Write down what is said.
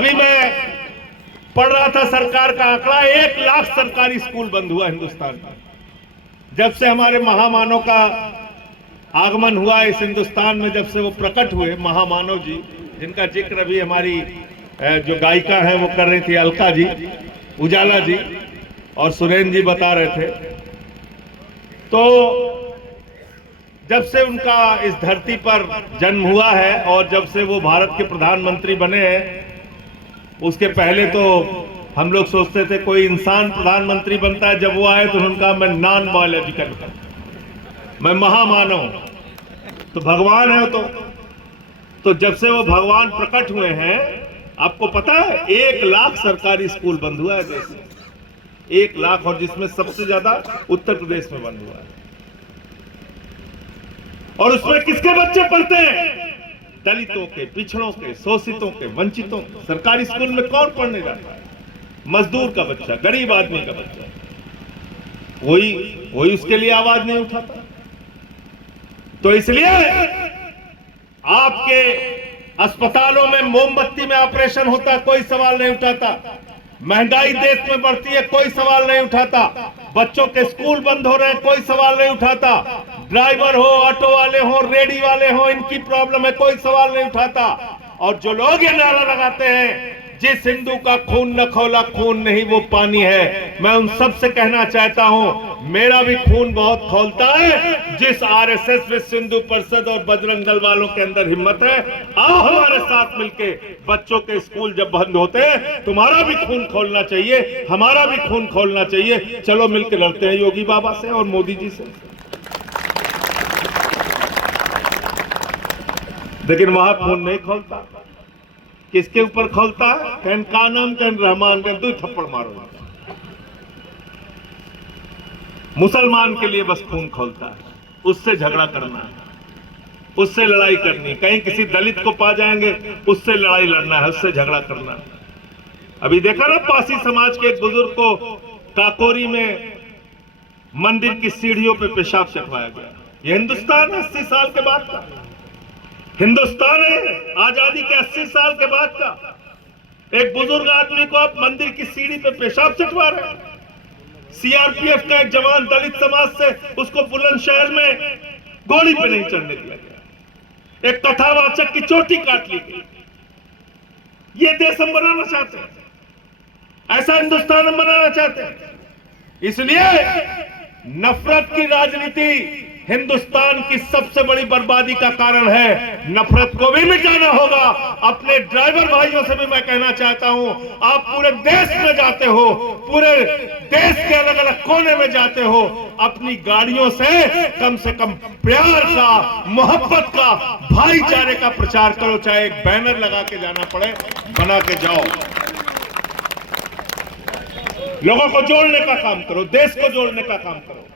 अभी मैं पढ़ रहा था सरकार का आंकड़ा, 1 लाख सरकारी स्कूल बंद हुआ हिंदुस्तान में जब से हमारे महामानव का आगमन हुआ इस हिंदुस्तान में। जब से वो प्रकट हुए महामानव जी, जिनका जिक्र अभी हमारी जो गायिका हैं वो कर रही थी, अलका जी, उजाला जी और सुरेंद्र जी बता रहे थे। तो जब से उनका इस धरती पर जन्म हुआ है और जब से वो भारत के प्रधानमंत्री बने हैं, उसके पहले तो हम लोग सोचते थे कोई इंसान प्रधानमंत्री बनता है। जब वो आए तो उनका मैं नॉन बायोलॉजिकल, मैं महामानव, तो भगवान है। तो जब से वो भगवान प्रकट हुए हैं, आपको पता है 1 लाख सरकारी स्कूल बंद हुआ है देश में, 1 लाख, और जिसमें सबसे ज्यादा उत्तर प्रदेश में बंद हुआ है। और उसमें किसके बच्चे पढ़ते हैं? दलितों के, पिछड़ों के, शोषितों के, वंचितों के। सरकारी स्कूल में कौन पढ़ने जाता है? मजदूर का बच्चा, गरीब आदमी का बच्चा। कोई उसके लिए आवाज नहीं उठाता। तो इसलिए आपके अस्पतालों में मोमबत्ती में ऑपरेशन होता है, कोई सवाल नहीं उठाता। महंगाई देश में बढ़ती है, कोई सवाल नहीं उठाता। बच्चों के स्कूल बंद हो रहे हैं, कोई सवाल नहीं उठाता। ड्राइवर हो, ऑटो वाले हो, रेडी वाले हो, इनकी प्रॉब्लम है, कोई सवाल नहीं उठाता। और जो लोग ये नारा लगाते हैं, जिस हिंदू का खून न खौला खून नहीं वो पानी है, मैं उन सब से कहना चाहता हूं, मेरा भी खून बहुत खौलता है। जिस आरएसएस, विश्व हिंदू परिषद और बजरंग दल वालों के अंदर हिम्मत है, आओ हमारे साथ मिलके बच्चों के स्कूल जब बंद होते हैं, तुम्हारा भी खून खोलना चाहिए, हमारा भी खून खोलना चाहिए। चलो मिलकर लड़ते हैं योगी बाबा से और मोदी जी से। लेकिन वहां खून नहीं खोलता। किसके ऊपर खोलता है? कहन कानम, कहन रहमान, कहन 2 थप्पड़ मारो। मुसलमान के लिए बस खून खोलता है, उससे झगड़ा करना है, उससे लड़ाई करनी है। कहीं किसी दलित को पा जाएंगे, उससे लड़ाई लड़ना है, उससे झगड़ा करना है। अभी देखा ना, पासी समाज के एक बुजुर्ग को काकोरी में मंदिर की सीढ़ियों पे पेशाब चटवाया गया। यह हिंदुस्तान 80 साल के बाद का हिंदुस्तान है, आजादी के 80 साल के बाद का। एक बुजुर्ग आदमी को आप मंदिर की सीढ़ी पे पेशाब चटवा रहे हैं। सीआरपीएफ का एक जवान दलित समाज से उसको बुलंदशहर में गोली पे नहीं चढ़ने दिया गया। एक कथावाचक की चोटी काट ली गई। ये देश हम बनाना चाहते हैं, ऐसा हिंदुस्तान हम बनाना चाहते हैं। इसलिए नफरत की राजनीति हिंदुस्तान की सबसे बड़ी बर्बादी का कारण है। नफरत को भी मिटाना होगा। अपने ड्राइवर भाइयों से भी मैं कहना चाहता हूं, आप पूरे देश में जाते हो, पूरे देश के अलग अलग कोने में जाते हो, अपनी गाड़ियों से कम प्यार का, मोहब्बत का, भाईचारे का प्रचार करो। चाहे एक बैनर लगा के जाना पड़े, बना के जाओ। लोगों को जोड़ने का काम करो, देश को जोड़ने का काम करो।